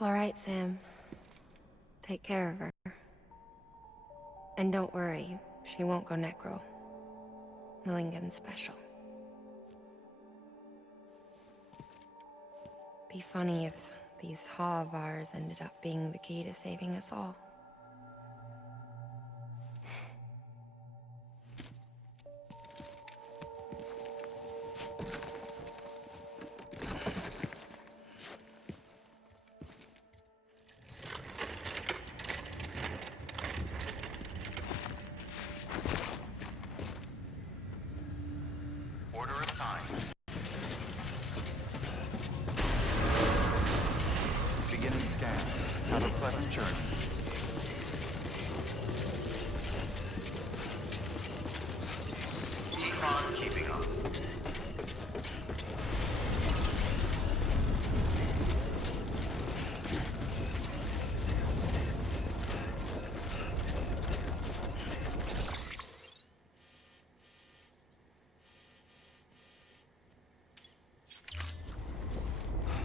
All right, Sam. Take care of her. And don't worry, she won't go necro. Millingan's special. Be funny if these Ha of ours ended up being the key to saving us all.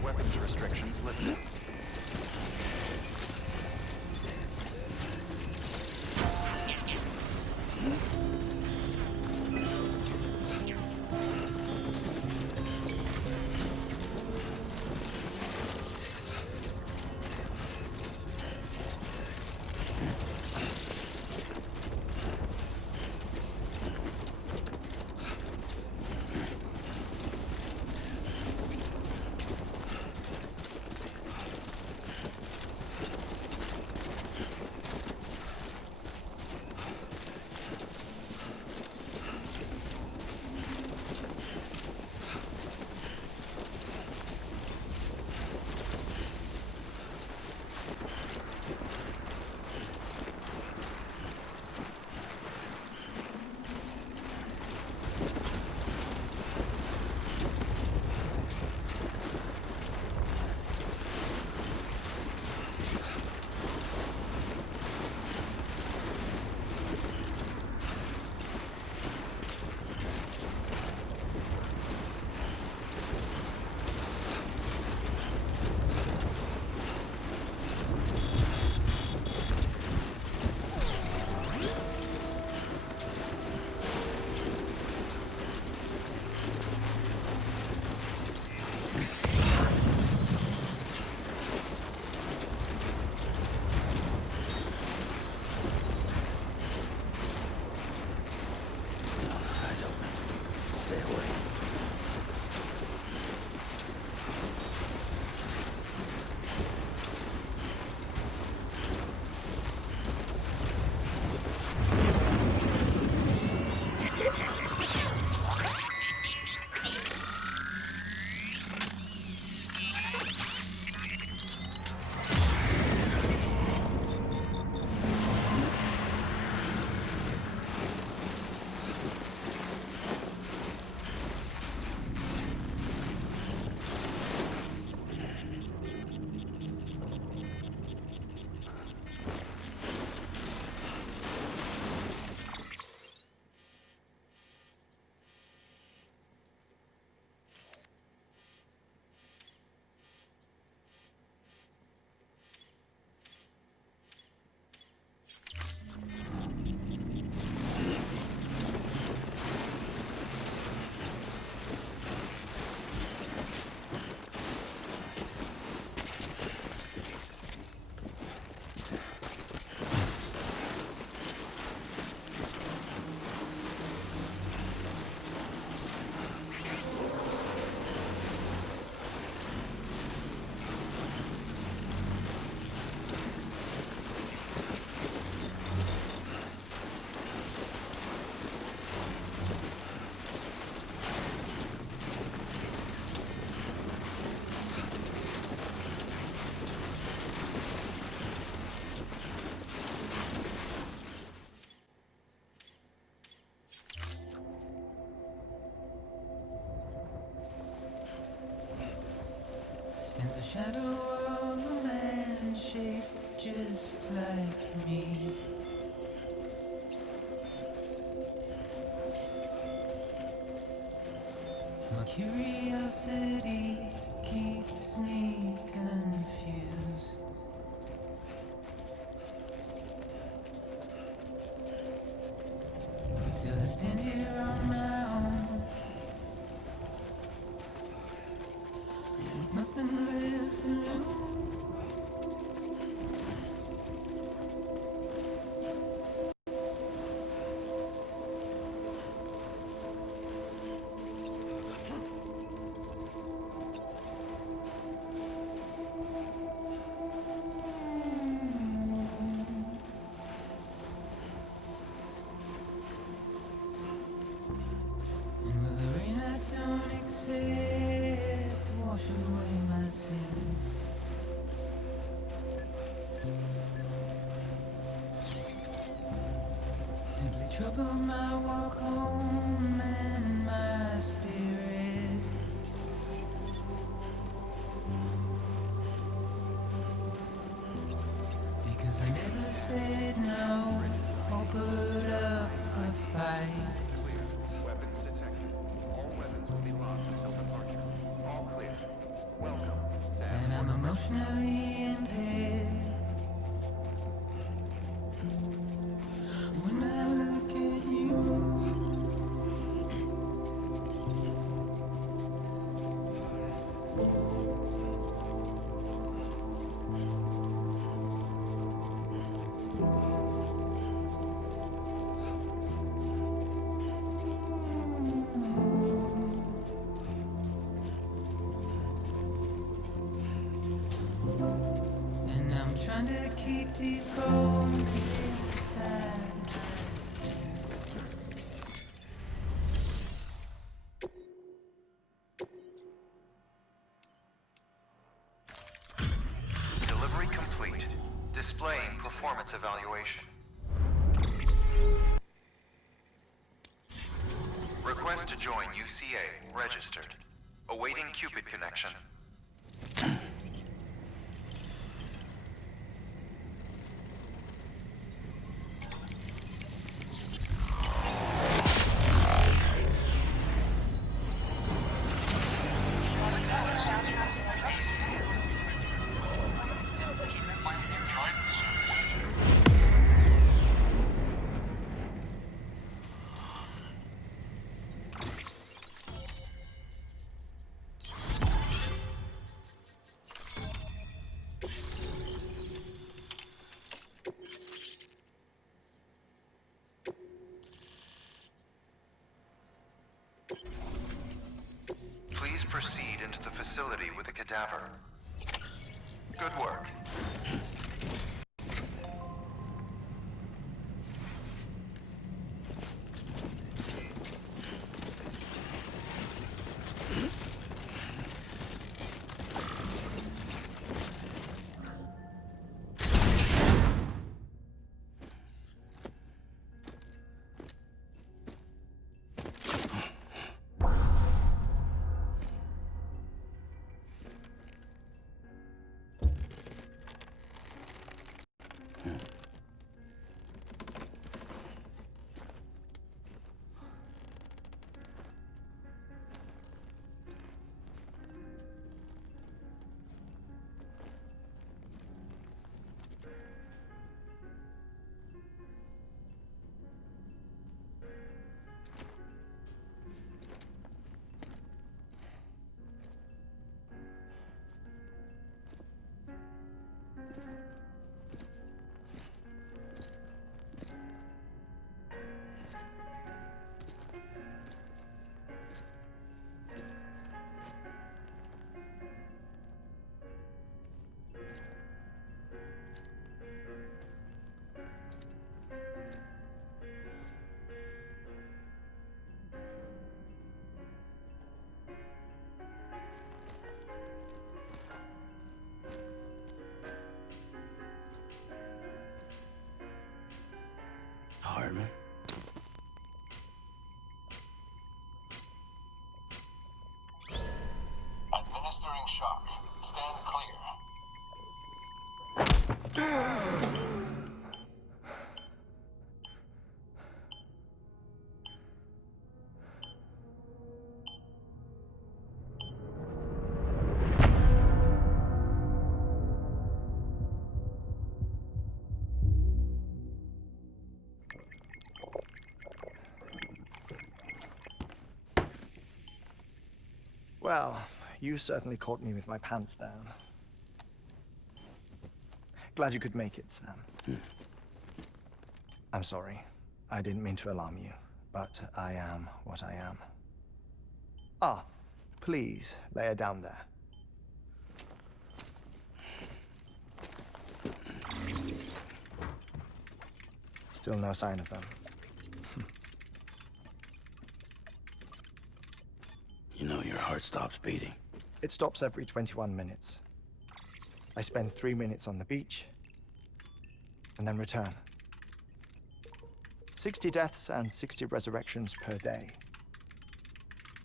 Weapons restrictions lifted. Stands a shadow of a man shaped just like me. My curiosity keeps me confused. trouble my walk home and my spirit. Because I never said no or put up a fight. Weapons detected. All weapons will be locked until departure. All clear. Welcome, Sam. And I'm emotionally impaired. When I look at you, and I'm trying to keep these bones inside. Delivery complete. Displaying performance evaluation. Request to join UCA. Registered. Awaiting Cupid connection. Please proceed into the facility with the cadaver. Good work. Hartman? Administering shock. Stand clear. Well, you certainly caught me with my pants down. Glad you could make it, Sam. I'm sorry. I didn't mean to alarm you, but I am what I am. Ah, please, lay her down there. Still no sign of them. You know your heart stops beating. It stops every 21 minutes. I spend 3 minutes on the beach, and then return. 60 deaths and 60 resurrections per day.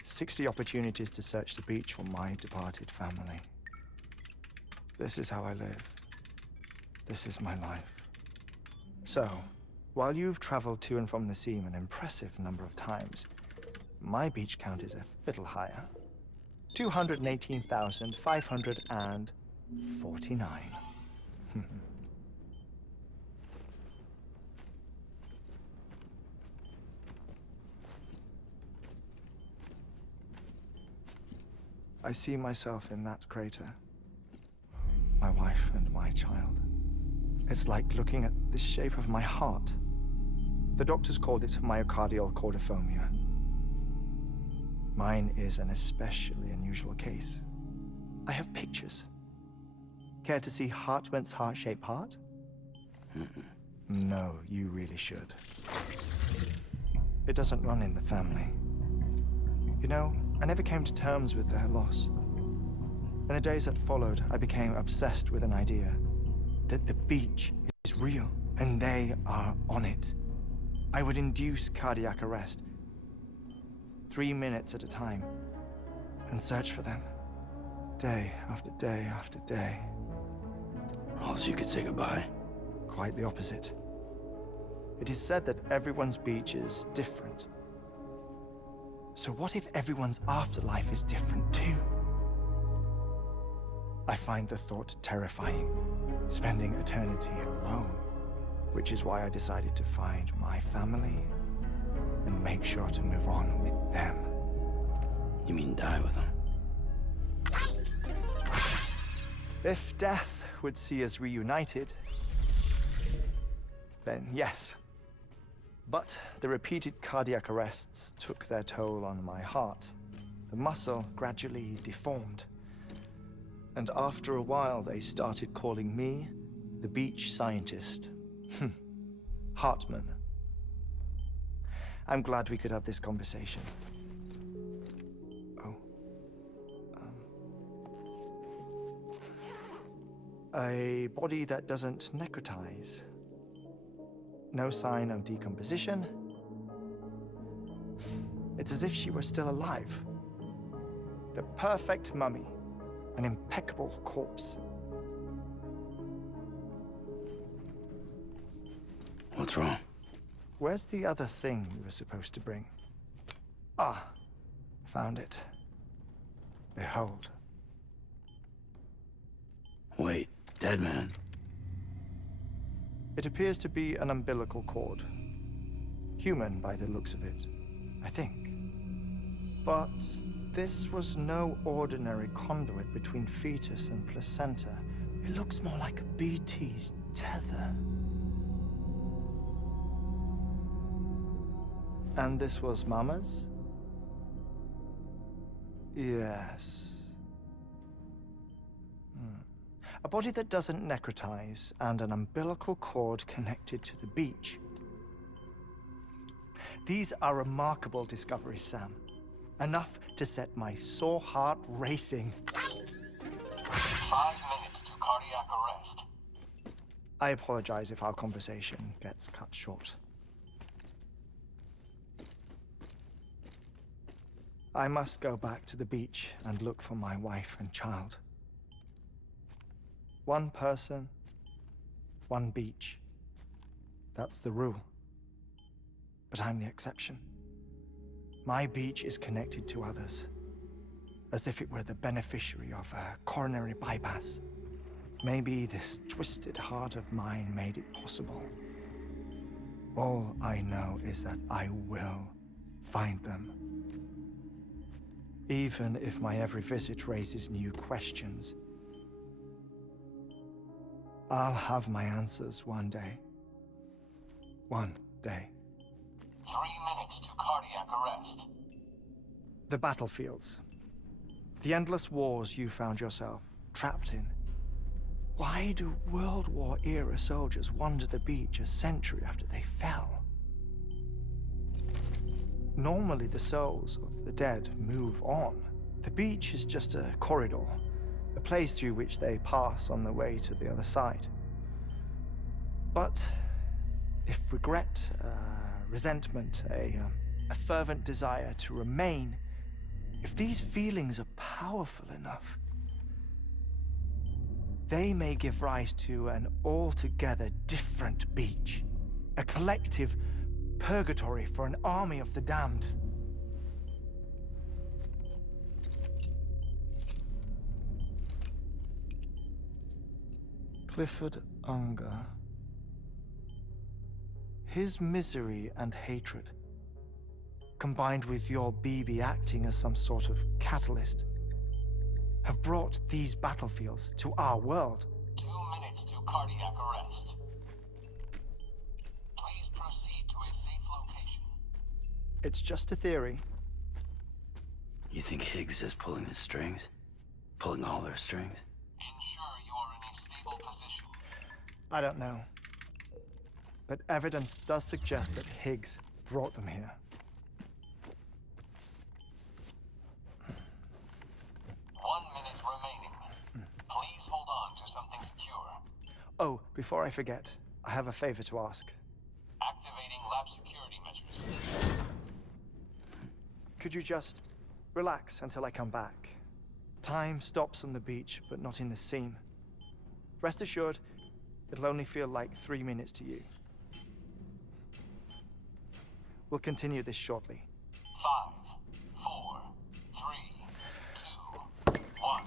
60 opportunities to search the beach for my departed family. This is how I live. This is my life. So, while you've traveled to and from the sea an impressive number of times, my beach count is a little higher. 218,549. I see myself in that crater. My wife and my child. It's like looking at the shape of my heart. The doctors called it myocardial chordophobia. Mine is an especially unusual case. I have pictures. Care to see Hartman's heart-shaped heart? No, you really should. It doesn't run in the family. You know, I never came to terms with their loss. In the days that followed, I became obsessed with an idea that the beach is real and they are on it. I would induce cardiac arrest, 3 minutes at a time, and search for them, day after day after day. Oh, so you could say goodbye? Quite the opposite. It is said that everyone's beach is different. So what if everyone's afterlife is different too? I find the thought terrifying, spending eternity alone, which is why I decided to find my family and make sure to move on with them. You mean die with them? If death would see us reunited, then yes. But the repeated cardiac arrests took their toll on my heart. The muscle gradually deformed. And after a while, they started calling me the beach scientist. Hartman. I'm glad we could have this conversation. Oh. A body that doesn't necrotize. No sign of decomposition. It's as if she were still alive. The perfect mummy. An impeccable corpse. What's wrong? Where's the other thing we were supposed to bring? Ah, found it. Behold. Wait, dead man. It appears to be an umbilical cord. Human by the looks of it, I think. But this was no ordinary conduit between fetus and placenta. It looks more like a BT's tether. And this was Mama's? Yes. A body that doesn't necrotize and an umbilical cord connected to the beach. These are remarkable discoveries, Sam. Enough to set my sore heart racing. 5 minutes to cardiac arrest. I apologize if our conversation gets cut short. I must go back to the beach and look for my wife and child. One person, one beach. That's the rule. But I'm the exception. My beach is connected to others, as if it were the beneficiary of a coronary bypass. Maybe this twisted heart of mine made it possible. All I know is that I will find them. Even if my every visit raises new questions, I'll have my answers one day. One day. 3 minutes to cardiac arrest. The battlefields. The endless wars you found yourself trapped in. Why do World War-era soldiers wander the beach a century after they fell? Normally the souls of the dead move on. The beach is just a corridor, a place through which they pass on the way to the other side. But if regret, resentment, a fervent desire to remain, if these feelings are powerful enough, they may give rise to an altogether different beach, a collective purgatory for an army of the damned. Clifford Unger. His misery and hatred, combined with your BB acting as some sort of catalyst, have brought these battlefields to our world. 2 minutes to cardiac arrest. Please proceed to a safe location. It's just a theory. You think Higgs is pulling the strings? Pulling all their strings? Ensure you are in a stable position. I don't know. But evidence does suggest that Higgs brought them here. 1 minute remaining. Please hold on to something secure. Oh, before I forget, I have a favor to ask. Activating lab security measures. Could you just relax until I come back? Time stops on the beach, but not in the scene. Rest assured, it'll only feel like 3 minutes to you. We'll continue this shortly. 5, 4, 3, 2, 1.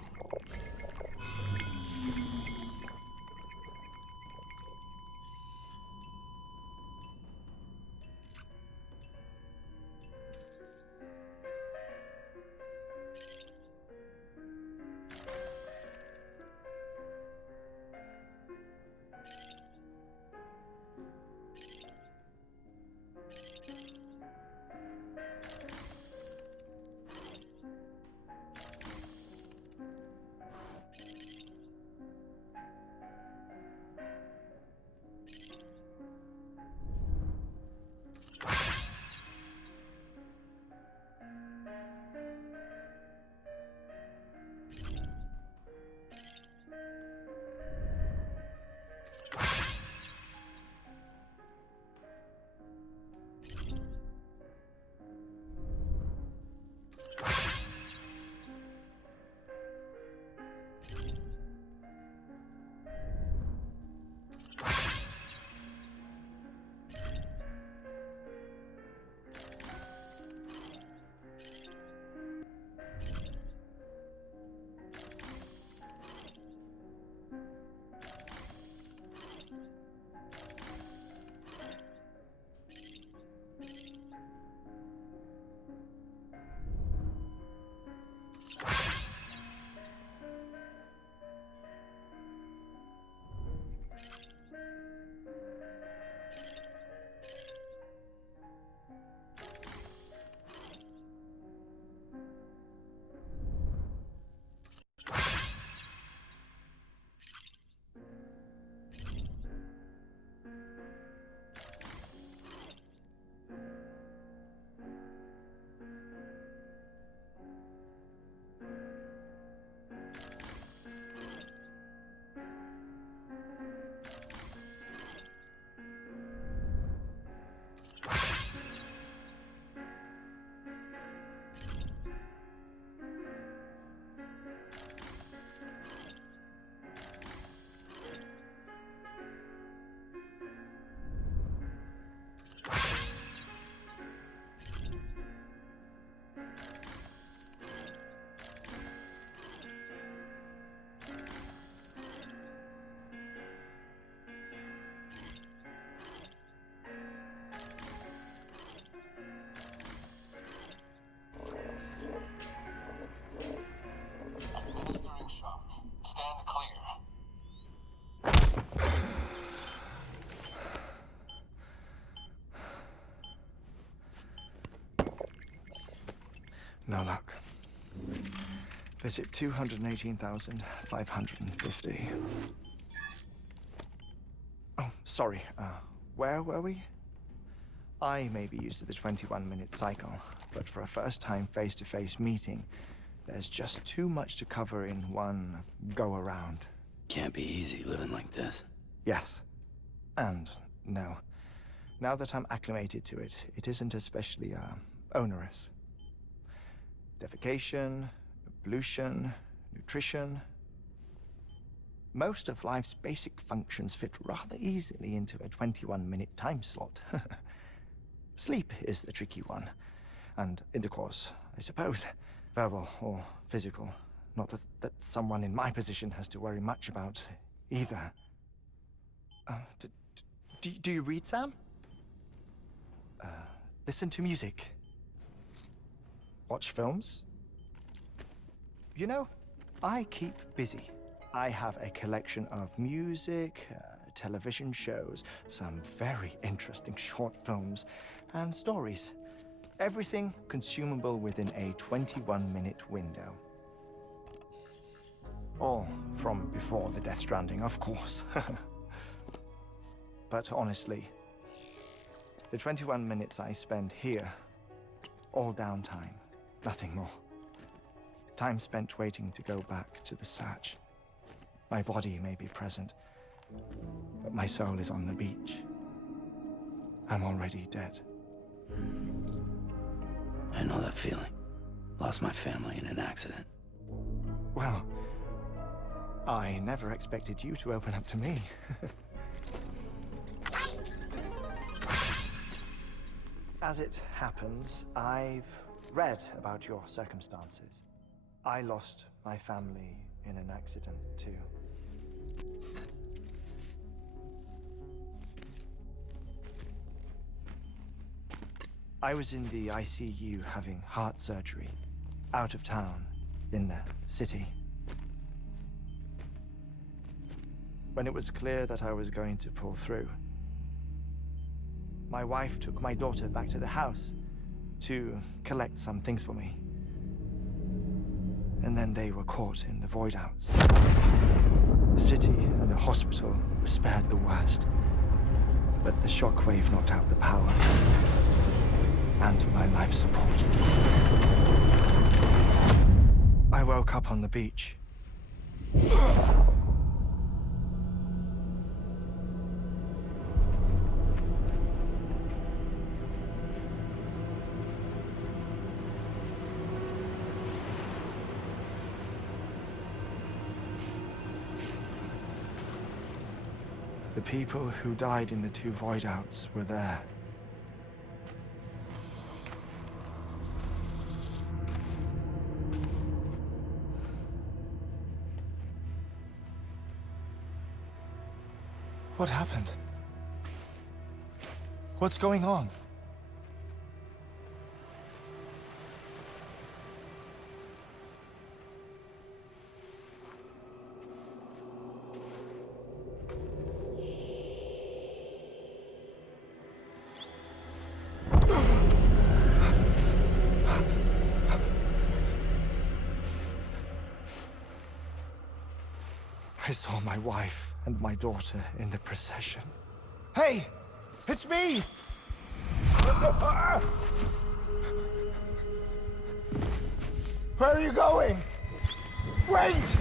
Administering shock. Stand clear. No luck. Visit 218,550. Oh, sorry. Where were we? I may be used to the 21-minute cycle, but for a first-time face-to-face meeting, there's just too much to cover in one go-around. Can't be easy living like this. Yes. And no. Now that I'm acclimated to it, it isn't especially onerous. Defecation, pollution, nutrition. Most of life's basic functions fit rather easily into a 21-minute time slot. Sleep is the tricky one. And intercourse, I suppose. Verbal or physical. Not that someone in my position has to worry much about either. Do you read, Sam? Listen to music. Watch films. You know, I keep busy. I have a collection of music, television shows, some very interesting short films, and stories. Everything consumable within a 21-minute window. All from before the Death Stranding, of course. But honestly, the 21 minutes I spend here, all downtime, nothing more. Time spent waiting to go back to the search. My body may be present, but my soul is on the beach. I'm already dead. I know that feeling. Lost my family in an accident. Well, I never expected you to open up to me. As it happens, I've read about your circumstances. I lost my family in an accident, too. I was in the ICU having heart surgery, out of town, in the city. When it was clear that I was going to pull through, my wife took my daughter back to the house to collect some things for me. And then they were caught in the void-outs. The city and the hospital were spared the worst, but the shockwave knocked out the power and my life support. I woke up on the beach. The people who died in the two void-outs were there. What happened? What's going on? I saw my wife and my daughter in the procession. Hey! It's me! Where are you going? Wait!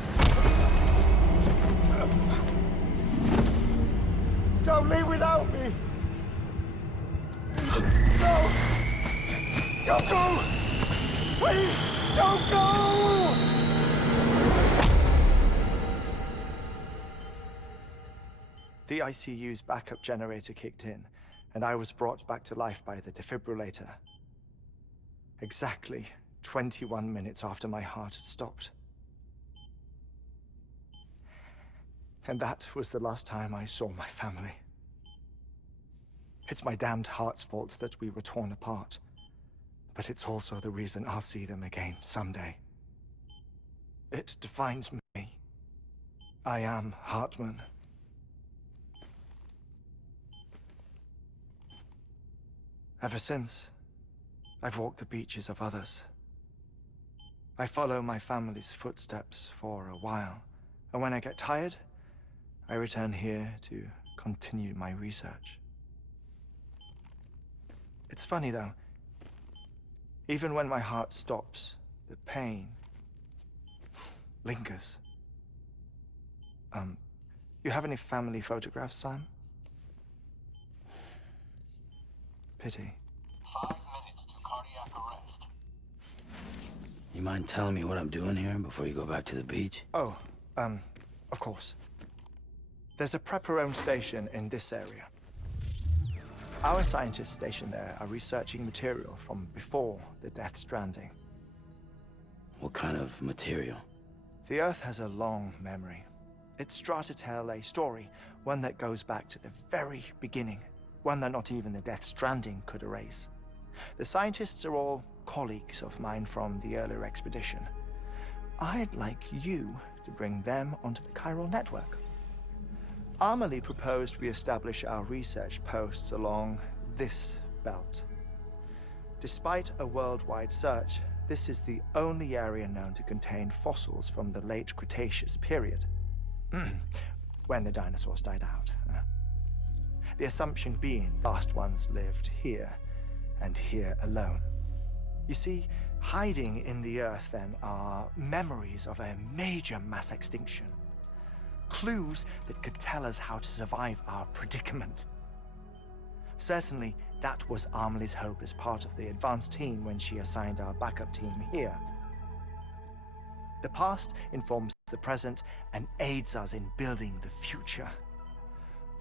Don't leave without me! No! Don't go! Please, don't go! The ICU's backup generator kicked in, and I was brought back to life by the defibrillator. Exactly 21 minutes after my heart had stopped. And that was the last time I saw my family. It's my damned heart's fault that we were torn apart, but it's also the reason I'll see them again someday. It defines me. I am Hartman. Ever since, I've walked the beaches of others. I follow my family's footsteps for a while, and when I get tired, I return here to continue my research. It's funny though, even when my heart stops, the pain lingers. You have any family photographs, Sam? Pity. 5 minutes to cardiac arrest. You mind telling me what I'm doing here before you go back to the beach? Oh, of course. There's a prep-your-own station in this area. Our scientists stationed there are researching material from before the Death Stranding. What kind of material? The Earth has a long memory. It's trying to tell a story, one that goes back to the very beginning, one that not even the Death Stranding could erase. The scientists are all colleagues of mine from the earlier expedition. I'd like you to bring them onto the chiral network. Amelie proposed we establish our research posts along this belt. Despite a worldwide search, this is the only area known to contain fossils from the late Cretaceous period, when the dinosaurs died out. The assumption being last ones lived here, and here alone. You see, hiding in the Earth then are memories of a major mass extinction. Clues that could tell us how to survive our predicament. Certainly, that was Amelie's hope as part of the advanced team when she assigned our backup team here. The past informs the present and aids us in building the future.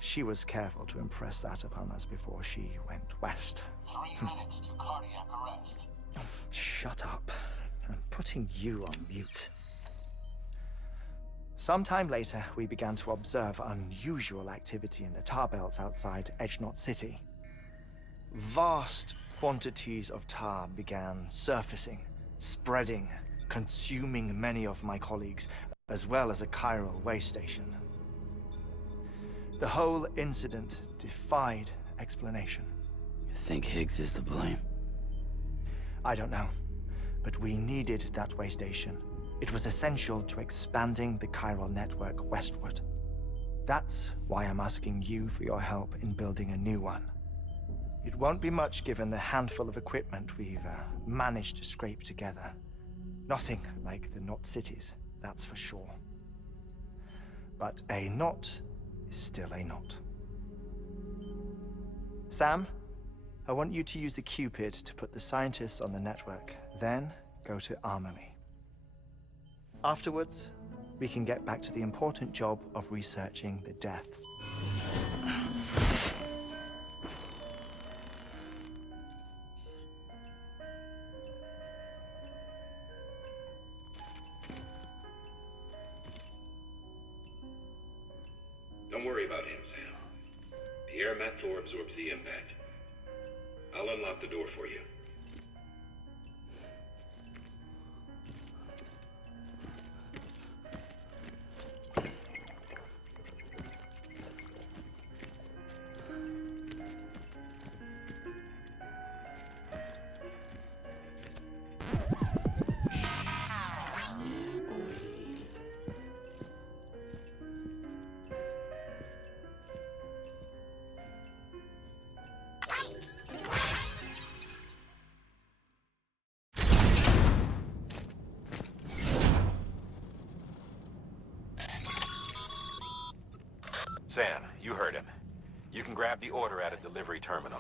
She was careful to impress that upon us before she went west. 3 minutes to cardiac arrest. Shut up. I'm putting you on mute. Sometime later, we began to observe unusual activity in the tar belts outside Edgenot City. Vast quantities of tar began surfacing, spreading, consuming many of my colleagues, as well as a chiral way station. The whole incident defied explanation. You think Higgs is to blame? I don't know, but we needed that way station. It was essential to expanding the chiral network westward. That's why I'm asking you for your help in building a new one. It won't be much given the handful of equipment we've managed to scrape together. Nothing like the knot cities, that's for sure. But a knot is still a knot. Sam, I want you to use the Cupid to put the scientists on the network, then go to Amelie. Afterwards, we can get back to the important job of researching the deaths. Don't worry about him, Sam. The air mat floor absorbs the impact. I'll unlock the door for you. Sam, you heard him. You can grab the order at a delivery terminal.